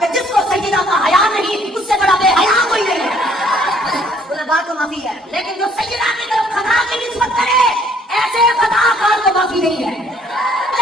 کہ جس کو سیدہ کا حیا نہیں اس سے بڑا بے حیا کوئی نہیں ہے. علماء کو معافی ہے, لیکن جو سیدہ کی طرف خطا کی نسبت کرے ایسے خطا کار کو معافی نہیں ہے.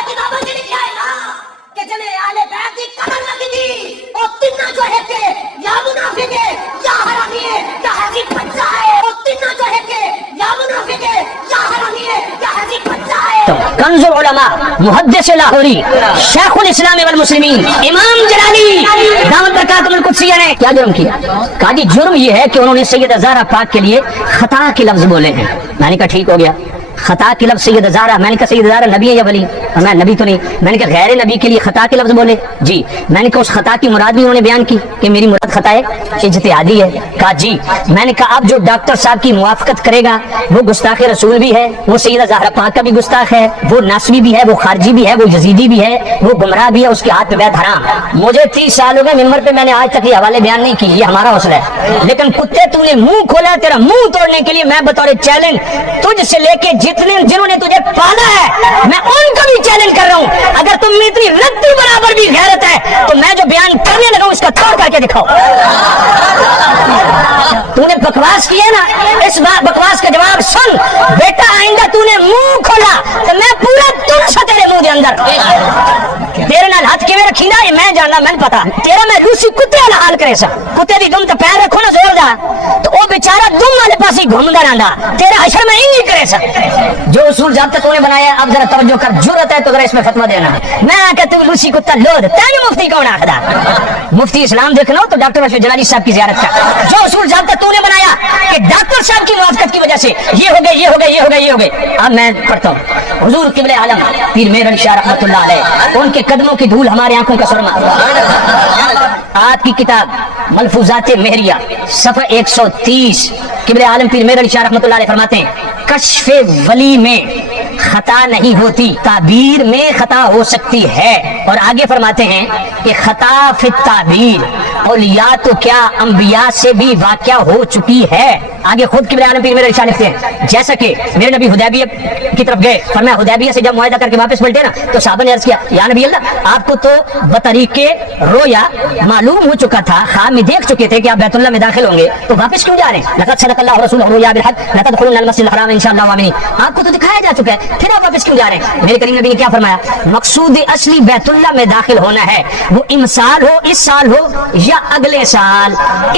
کتابوں میں لکھا ہے نا کہ جنہیں اہل بیت کی قدر نہ کی تھی اور تنہ جو ہے کہ یا منافق ہے یا حرامی ہے یا حقیق بچہ ہے, اور تنہ جو ہے کہ یا منافق ہے یا حرامی ہے یا حقیق بچہ ہے. کنز العلماء محدث لاہوری شیخ الاسلام والمسلمین امام جلالی دامت برکاتہ القدسیہ نے کیا جرم کیا؟ کہا جی جرم یہ ہے کہ انہوں نے سیدہ زہرا پاک کے لیے خطا کے لفظ بولے ہیں. میں نے کہا ٹھیک ہو گیا, خطا کے لفظ سیدہ زہرا, میں نے کہا سیدہ زہرا نبی ہے یا ولی؟ میں نبی تو نہیں. میں نے کہا غیر نبی کے لیے خطا کے لفظ بولے جی. میں نے کہا اس خطا کی مراد بھی انہوں نے بیان کی کہ میری مراد خطا ہے اجتہادی ہے. کہا جی. میں نے کہا اب جو ڈاکٹر صاحب کی موافقت کرے گا وہ گستاخ رسول بھی ہے, وہ سیدہ زہرا پاک کا بھی گستاخ ہے, وہ ناسبی بھی ہے, وہ خارجی بھی ہے, وہ یزیدی بھی ہے, وہ گمراہ بھی ہے, اس کے ہاتھ میں بیعت حرام. مجھے 30 سال ہو گئے ممبر پہ میں نے آج تک یہ حوالے بیان نہیں کی, یہ ہمارا حوصلہ ہے. لیکن کتے تو نے منہ کھولا, تیرا منہ توڑنے کے لیے میں بطور چیلنج تجھ سے لے کے جنہوں نے تجھے پالا ہے میں ان کو بھی چیلنج کر رہا ہوں. اگر تم میں اتنی رتی برابر بھی غیرت ہے تو میں جو بیان کرنے لگا ہوں اس کا توڑ کر کے دکھاؤ. تو نے بکواس کی ہے نا, اس بار بکواس کا جواب سن بیٹا. آئندہ تو نے منہ کھولا تو میں پورا تم سا تیرے منہ دے اندر تیرے نال ہاتھ کیویں رکھی نا یہ میں جاننا, میں پتا تیرا میں روسی کتے والا حال کرے سا. کتے دی دم تے پیر رکھو نا زور دا تو او بیچارہ دم والے پاس ہی گھومدا رہندا, تیرا حشر میں ہی نہیں کرے سا. جو اصول ضابطہ تو نے بنایا اب ذرا توجہ کر, جرأت ہے تو ذرا اس میں فتویٰ دینا. میں کہ تو روسی کتا لود تینوں مفتی کون آخدا؟ مفتی اسلام دیکھنا ہو تو ڈاکٹر اشرف جلالی صاحب کی زیارت کر. جو اصول ضابطہ تو نے بنایا کہ ڈاکٹر صاحب کی موافقت کی وجہ سے یہ ہو گئے یہ ہو گئے یہ ہو گئے یہ ہو گئے. اب میں پڑھتا ہوں. حضور قبلہ عالم پیر مہر علی شاہ رحمۃ اللہ علیہ, ان کے قدموں کی دھول ہمارے آنکھوں کا سرما. آپ کی کتاب ملفوظات مہریہ صفحہ 130 قبلہ عالم پیر مہر علی شاہ رحمۃ اللہ علیہ فرماتے ہیں کشف ولی میں خطا نہیں ہوتی, تعبیر میں خطا ہو سکتی ہے. اور آگے فرماتے ہیں کہ خطا فی التعبیر اولیاء تو کیا انبیاء سے بھی واقع ہو چکی ہے. آگے خود قبلہ عالم پیر میرے ارشاد لکھتے ہیں جیسا کہ میرے نبی حدیبیہ کی طرف گئے, فرمایا حدیبیہ سے جب معاہدہ کر کے واپس پلٹے نا تو صحابہ نے عرض کیا یا نبی اللہ آپ کو تو بطریقے رویا معلوم ہو چکا تھا, خواب میں دیکھ چکے تھے کہ آپ بیت اللہ میں داخل ہوں گے, تو واپس کیوں جا رہے ہیں؟ لقد صدق اللہ رسولہ الرؤیا بالحق لتدخلن المسجد الحرام انشاءاللہ آمنین. آپ کو تو دکھایا جا چکا ہے, پھر آپ واپس کیوں جا رہے ہیں؟ میرے کریم نبی نے کیا فرمایا؟ مقصود اصلی بیت اللہ میں داخل ہونا ہے, وہ امسال ہو اس سال ہو یا اگلے سال.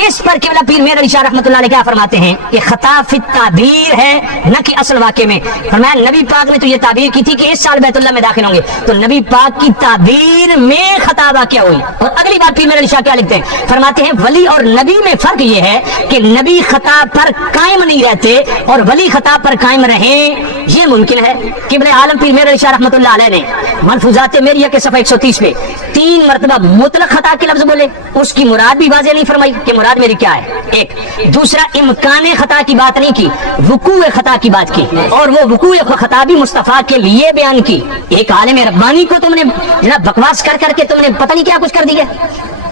اس پر قبلہ پیر مہر علی شاہ رحمۃ اللہ علیہ کیا فرماتے ہیں کہ خطا فی التعبیر ہے نہ کہ اصل واقعے میں. فرمایا نبی پاک نے تو یہ تعبیر کی تھی کہ اس سال بیت اللہ میں داخل ہوں گے, تو نبی پاک کی تعبیر میں خطا واقع ہوئی. اور اگلی بات پیر مہر علی شاہ کیا لکھتے ہیں, فرماتے ہیں ولی اور نبی میں فرق یہ ہے کہ نبی خطا پر قائم نہیں رہتے اور ولی خطا پر قائم رہیں یہ ممکن ہے. قبلہ عالم پیر مہر علی شاہ رحمۃ اللہ علیہ نے ملفوظات مہریہ کے صفحہ 130 میں 3 مرتبہ مطلق خطا کے لفظ بولے, اس کی مراد بھی واضح نہیں فرمائی کہ مراد میری کیا ہے. ایک دوسرا امکان خطا کی بات نہیں کی, وقوع خطا کی بات کی, اور وہ وقوع خطا بھی مصطفیٰ کے لیے بیان کی. ایک عالم ربانی کو تم نے جناب بکواس کر کر کے تم نے پتہ نہیں کیا کچھ کر دیا,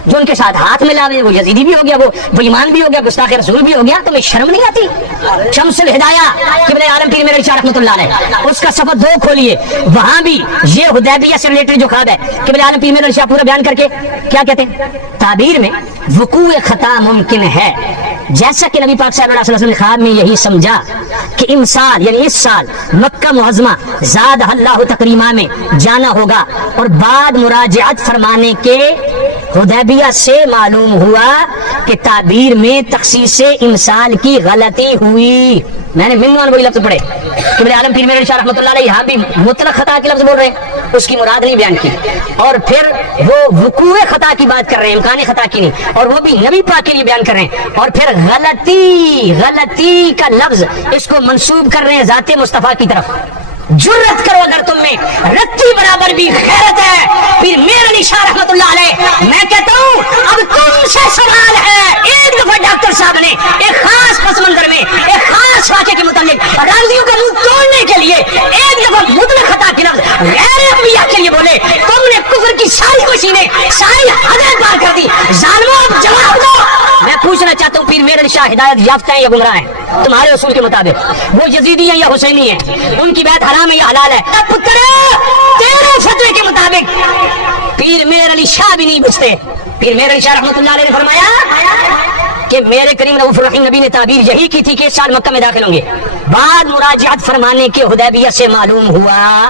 جو ان کے ساتھ ہاتھ میں لاوے وہ یزیدی بھی ہو گیا, وہ ایمان بھی ہو گیا, گستاخ رسول بھی ہو گیا. تمہیں شرم نہیں آتی؟ شمس الہدایہ قبلہ عالم پیر میرے شاہ رحمۃ اللہ علیہ اس کا صفحہ 2 کھولیے, وہاں بھی یہ حدیبیہ سے ریلیٹڈ جو خواب ہے قبلہ عالم پیر میرے شاہ پورا بیان کر کے کیا کہتے ہیں تعبیر میں وقوع خطا ممکن ہے, جیسا کہ نبی پاک صلی اللہ علیہ وسلم نے خواب میں یہی سمجھا کہ امسال یعنی اس سال مکہ معظمہ زاد اللہ تکریمہ میں جانا ہوگا, اور بعد مراجعت فرمانے کے حدیبیہ سے معلوم ہوا کہ تعبیر میں تخصیص امسال کی غلطی ہوئی. میں نے منوان وہی لفظ پڑھے قبلہ عالم پیر میرے شاہ رحمۃ اللہ علیہ یہاں بھی مطلق خطا کے لفظ بول رہے ہیں, اس کی مراد نہیں بیان کی, اور پھر وہ وقوع خطا کی بات کر رہے ہیں, امکان خطا کی نہیں, اور وہ بھی نبی پاک کے لیے بیان کر رہے ہیں, اور پھر غلطی کا لفظ اس کو منسوب کر رہے ہیں ذات مصطفیٰ کی طرف. جرت کرو اگر تم میں رتی برابر بھی غیرت ہے پھر مہر علی شاہ رحمۃ اللہ علیہ, میں کہتا ہوں اب تم سے سوال ہے. ایک دفعہ ڈاکٹر صاحب نے ایک خاص پس منظر میں ایک خاص واقعے کے متعلق راضیوں کا منہ توڑنے کے لیے ایک دفعہ مطلق خطا کے لفظ غیر انبیاء کے لیے بولے, تم نے کفر کی ساری مشینیں ساری حدیں پار کر دی. ظالموں جواب دو. میں پوچھنا چاہتا ہوں پیر مہر علی شاہ ہدایت یافتہ ہیں یا گمراہ ہیں تمہارے اصول کے مطابق؟ وہ یزیدی ہیں یا حسینی ہیں؟ ان کی بیعت حرام ہے یا حلال ہے؟ پتر تیرے فتوے کے مطابق پیر مہر علی شاہ بھی نہیں بچتے. پھر میرے علی شاہ رحمۃ اللہ علیہ نے فرمایا کہ میرے کریم رؤوف الرحیم نبی نے تعبیر یہی کی تھی کہ اس سال مکہ میں داخل ہوں گے. بعد مراجعت فرمانے کے حدیبیہ سے معلوم ہوا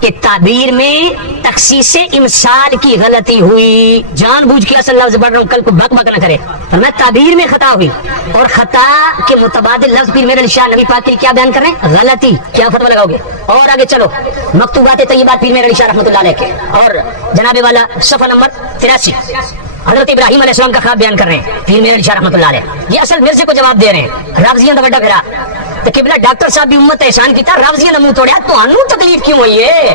کہ تعبیر میں تخصیص امسال کی غلطی ہوئی. جان بوجھ کے اصل لفظ پڑھ رہا ہوں, کل کو بک بک نہ کرے. فرمایا تعبیر میں خطا ہوئی, اور خطا کے متبادل لفظ پھر میرے علی شاہ نبی پاک کے کیا بیان کر رہے ہیں؟ غلطی. کیا فتویٰ لگاؤ گے؟ اور آگے چلو, مکتوبات طیبات پھر میرے علی شاہ رحمۃ اللہ علیہ کے, اور جناب والا صفحہ نمبر 83 حضرت ابراہیم علیہ السلام کا خواب بیان کر رہے ہیں پھر میرے علی شاہ رحمۃ اللہ علیہ. یہ اصل مرزے کو جواب دے رہے ہیں. رافضیاں دا بڑا پھرا تو قبلہ ڈاکٹر صاحب بھی امت احسان کیتا, رافضیاں نے منہ توڑیا, تو انو تکلیف کیوں ہوئی ہے؟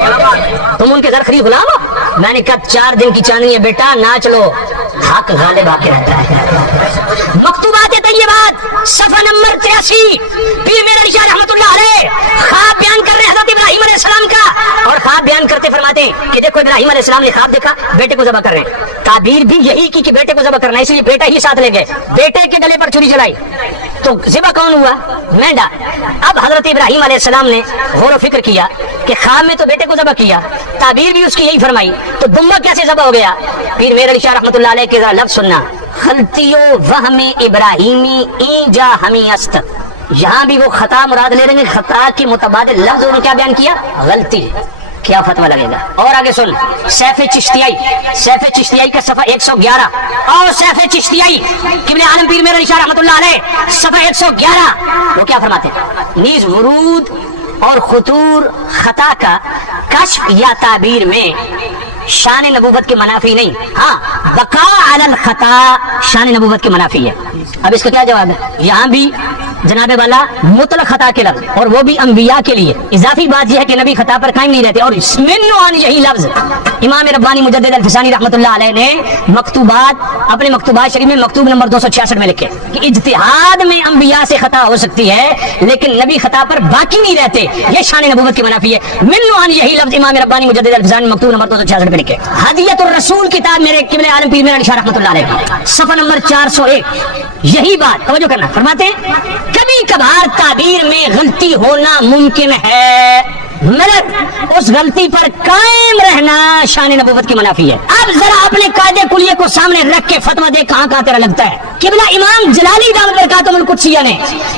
تم ان کے زرخری غلام ہو. میں نے کہا 4 دن کی چاندنی ہے بیٹا, ناچ لو, حق غالب آ کے رہتا ہے. مکتوبات طیبات صفحہ نمبر 83 پیر میرے علی شاہ رحمۃ اللہ علیہ خواب بیان کر رہے ہیں حضرت ابراہیم علیہ السلام کا, اور خواب بیان کرتے فرماتے ہیں کہ دیکھو ابراہیم علیہ السلام نے خواب دیکھا بیٹے کو ذبح کر رہے ہیں. تعبیر بھی یہی کی کہ بیٹے کو ذبح کرنا ہے, اس لیے بیٹا ہی ساتھ لے گئے. بیٹے کے گلے پر چھری چلائی تو ذبح کون ہوا؟ مینڈا. اب حضرت ابراہیم علیہ السلام نے غور و فکر کیا کہ خواب میں تو بیٹے کو ذبح کیا, تعبیر بھی اس کی یہی فرمائی, تو دمبا کیسے ذبح ہو گیا؟ پھر میرے علی شاہ رحمۃ اللہ علیہ کے لفظ سننا, خلطیو وہم ابراہیمی ایجا ہمی است. یہاں بھی وہ خطا مراد لے رہے ہیں, خطا کے متبادل لفظ انہوں نے کیا بیان کیا؟ غلطی. کیا فتویٰ لگے گا؟ اور آگے سن, سیف چشتیائی کا صفحہ 111, اور سیف چشتیائی قبلہ عالم پیر میرے علی شاہ رحمۃ اللہ علیہ صفحہ 111, وہ کیا فرماتے ہیں؟ نیز ورود اور خطور خطا کا کشف یا تعبیر میں شان نبوت کے منافی نہیں, ہاں بقا علی الخطا شان نبوت کے منافی ہے. اب اس کا کیا جواب ہے؟ یہاں بھی جناب والا مطلق خطا کے لفظ, اور وہ بھی انبیاء کے لیے. اضافی بات یہ ہے کہ نبی خطا پر قائم نہیں رہتے, اور منوان یہی لفظ امام ربانی مجدد الفسانی رحمۃ اللہ علیہ نے اپنے مکتوبات شریف میں مکتوب نمبر 266 میں لکھے کہ اجتہاد میں انبیاء سے خطا ہو سکتی ہے لیکن نبی خطا پر باقی نہیں رہتے, یہ شان نبوت کی منافی ہے. منوان یہی لفظ امام ربانی مجدد الفسانی مکتوب نمبر 266 میں لکھے. ہدیت الرسول کتاب میرے قبلہ عالم پیر میرے علی شاہ رحمۃ اللہ علیہ صفحہ نمبر 401, یہی بات توجہ کرنا. فرماتے ہیں کبھی کبھار تعبیر میں غلطی ہونا ممکن ہے, مگر اس غلطی پر قائم رہنا شان نبوت کی منافی ہے. اب ذرا اپنے قاعدے کلیے کو سامنے رکھ کے فتویٰ دے کہاں کہاں تیرا لگتا ہے. قبلہ امام جلالی دامت برکاتہم القدسیہ نے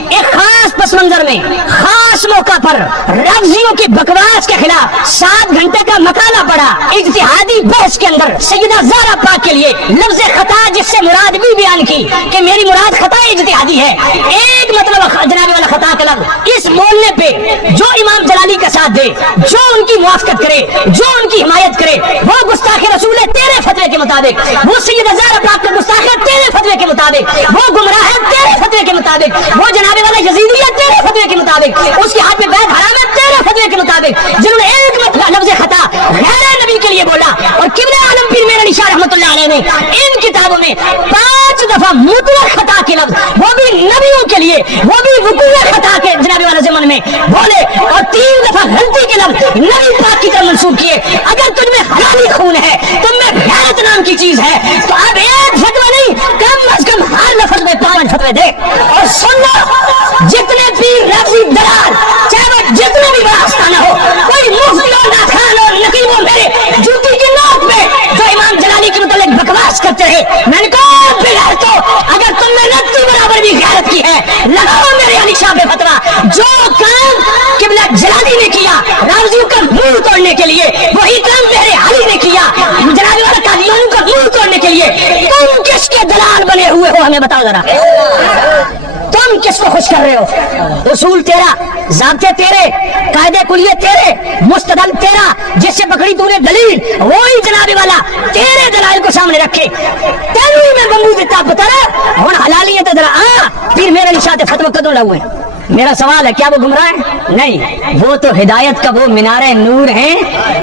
ایک خاص پس منظر میں خاص موقع پر رافضیوں کی بکواس کے خلاف 7 گھنٹے کا مقالہ پڑھا. اجتہادی بحث کے اندر سیدہ زہرا پاک کے لیے لفظ خطا جس سے مراد بھی بیان کی کہ میری مراد خطا اجتہادی ہے, ایک مطلب جناب والا خطا کا لفظ اس بولنے پہ جو امام جلالی کا ساتھ دے, جو ان کی موافقت کرے, جو ان کی حمایت کرے, وہ گستاخ رسول ہے تیرے فتوے کے مطابق, وہ سیدہ زہرا پاک کا گستاخ ہے تیرے فتوے کے مطابق, وہ گمراہ ہے تیرے فتوے کے مطابق, وہ جناب والا یزیدی ہے تیرے فتوے کے مطابق, اس کے ہاتھ میں بیعت حرام ہے تیرے فتوے کے مطابق, جنہوں نے ایک لفظ خطا غیر نبی کے لیے بولا. اور قبلہ عالم پیر میرے علی شاہ رحمۃ اللہ علیہ نے ان کتابوں میں 5 دفعہ مطلق خطا کے لفظ, وہ بھی نبیوں کے لیے, وہ بھی وقوع خطا کے جناب والا زمن میں بولے, اور 3 دفعہ غلطی کے لفظ نبی پاک کی طرف منسوخ کیے. اگر تجھ میں حلالی خون ہے, تم میں غیرت نام کی چیز ہے, تو اب ایک فتویٰ نہیں کم از کم ہر لفظ میں 5 فتوے دے. اور سن لو, جتنے پیر لفظی دلال چاہے وہ جتنا بھی بڑا آستانہ ہو, کوئی مفتی اور ناخوان اور نقیب ہو میرے جوتی کی نوک پہ جو امام جلالی کے متعلق بکواس کرتے رہے, میں نے کہا بغیر تو اگر تم نے رتی برابر بھی غیرت کی ہے, لگاؤ میرے علی شاہ پہ فتویٰ. جو کام قبلہ جلالی نے کیا رافضیوں کا منہ توڑنے کے لیے, وہی کام میرے علی نے کیا جلالی والا قادیانیوں کا منہ توڑنے کے لیے. تم کس کے دلال بنے ہوئے ہو ہمیں بتاؤ ذرا, تم کس کو خوش کر رہے ہو؟ اصول تیرا, ضابطے تیرے, قاعدے کلیے تیرے, مستدل تیرا, جس سے پکڑی تو نے دلیل وہی جناب والا تیرے دلائل کو سامنے رکھے. تیری میں بمبو دیتا پتہ رہا ہوں حلالی ہے تو ذرا پھر میرے علی شاہ تے فتوی کدوں لگوے. میرا سوال ہے, کیا وہ گمراہ ہے؟ نہیں, وہ تو ہدایت کا وہ مینار نور ہیں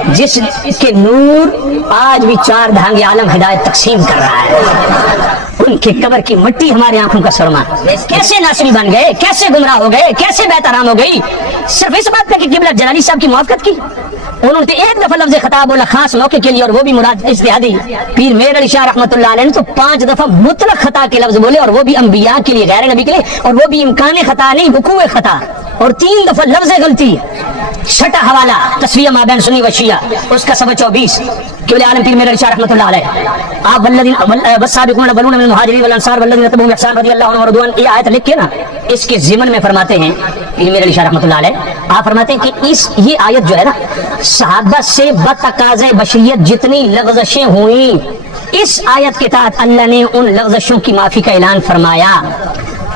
جس کے نور آج بھی 4 دھانگے عالم ہدایت تقسیم کر رہا ہے. ان کے قبر کی مٹی ہماری آنکھوں کا سرما. کیسے ناصری بن گئے, کیسے گمراہ ہو گئے, کیسے بیعت حرام ہو گئی, صرف اس بات پہ کہ قبلہ جلالی صاحب کی موافقت کی. انہوں نے ایک دفعہ لفظ خطا بولا خاص موقع کے لیے, اور وہ بھی مراد اجتہادی. پیر میرے علی شاہ رحمۃ اللہ علیہ نے تو 5 دفعہ مطلق خطا کے لفظ بولے, اور وہ بھی انبیاء کے لیے غیر نبی کے لیے, اور وہ بھی امکان خطا نہیں وقوع خطا, اور 3 دفعہ لفظ غلطی. چھٹا حوالہ تصفیہ مابین سنی و شیعہ, اس کا صفحہ 24. قبلہ عالم پیر میرے شاہ رحمۃ اللہ علیہ آپ والذین والسابقون الاولون من المہاجرین والانصار والذین تبعوهم باحسان رضی اللہ عنہم ورضوان، یہ آیت لکھ کے نا اس کے ضمن میں فرماتے ہیں پیر میرے شاہ رحمۃ اللہ علیہ، آپ فرماتے ہیں کہ یہ آیت جو ہے نا صحابہ سے بتقاضۂ بشریت جتنی لغزشیں ہوئیں اس آیت کے تحت اللہ نے ان لغزشوں کی معافی کا اعلان فرمایا۔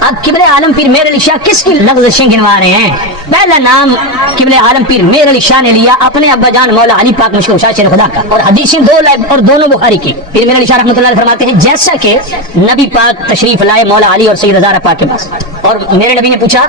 اب قبلہ عالم پیر میر علی شاہ کس کی لغزشیں گنوا رہے ہیں؟ پہلا نام قبلہ عالم پیر میر علی شاہ نے لیا اپنے ابا جان مولا علی پاک مشکور شاہ شیر خدا کا، اور حدیثیں دو لائب اور دونوں بخاری کی۔ پیر میر علی شاہ رحمۃ اللہ علیہ فرماتے ہیں جیسا کہ نبی پاک تشریف لائے مولا علی اور سید زہرا پاک کے پاس، اور میرے نبی نے پوچھا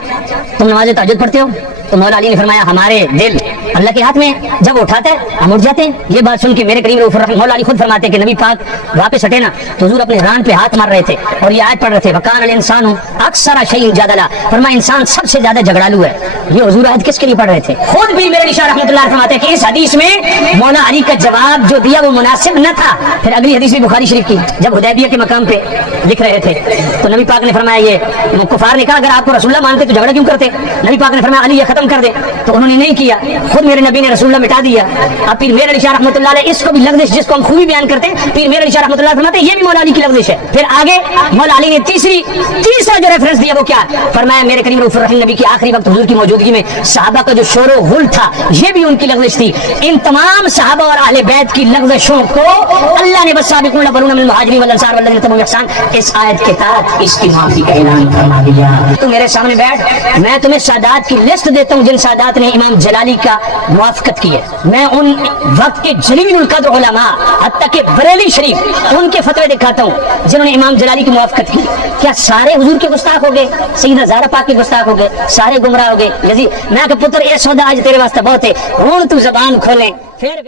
تم نماز تہجد پڑھتے ہو؟ تو مولا علی نے فرمایا ہمارے دل اللہ کے ہاتھ میں، جب اٹھاتا ہے ہم اٹھ جاتے ہیں۔ یہ بات سن کے میرے کریم مولا علی خود فرماتے ہیں کہ نبی پاک واپس ہٹے نا تو حضور اپنے ران پہ ہاتھ مار رہے تھے اور یہ آیت پڑھ رہے تھے وکان الانسان اکثر شیء جدلا، فرمایا انسان سب سے زیادہ جھگڑالو ہے۔ یہ حضور آیت کس کے لیے پڑھ رہے تھے؟ خود بھی میرے شاہ رحمۃ اللہ فرماتے ہیں کہ اس حدیث میں مولا علی کا جواب جو دیا وہ مناسب نہ تھا۔ پھر اگلی حدیث بھی بخاری شریف کی، جب حدیبیہ کے مقام پہ لکھ رہے تھے تو نبی پاک نے فرمایا، یہ کفار نے کہا اگر آپ کو رسول اللہ مانتے تو جھگڑا کیوں کرتے؟ نبی پاک نے فرمایا علی یہ ختم کر دے، تو انہوں نے نہیں کیا، خود میرے نبی نے رسول اللہ مٹا دیا۔ اب پیر میرے علی شاہ رحمۃ اللہ علیہ اس کو بھی لغزش جس کو ہم خوبی بیان کرتے ہیں پیر میرے علی شاہ رحمۃ اللہ فرماتے ہیں یہ بھی مولا علی کی لغزش ہے۔ پھر آگے مولا علی نے تیسرا جو ریفرنس دیا وہ کیا؟ فرمایا میرے کریم رسول اللہ نبی کی آخری وقت حضور کی موجودگی میں صحابہ کا جو شور و غل تھا یہ بھی ان کی لغزش تھی۔ ان تمام صحابہ اور اہل بیت کی لغزشوں کو اللہ نے والسابقون الاولون من المہاجرین والانصار والذین تبعوهم باحسان اس آیت کے تحت اس کی معافی کا اعلان فرما دیا۔ تو میرے سامنے بیٹھ، میں تمہیں سادات کی لسٹ دیتا ہوں جن سادات نے امام جلالی کا موافقت کی ہے۔ میں ان وقت کے جلیل القدر علماء حتیٰ کہ بریلی شریف ان کے فتوے دکھاتا ہوں جنہوں نے امام جلالی کی موافقت کی۔ کیا سارے حضور کے گستاخ ہو گئے؟ سیدہ زہرا پاک کے گستاخ ہو گئے؟ سارے گمراہ ہو گئے؟ یزید میں کہ پتر اے سودا آج تیرے واسطے بہت ہے، ہن تو زبان کھولے پھر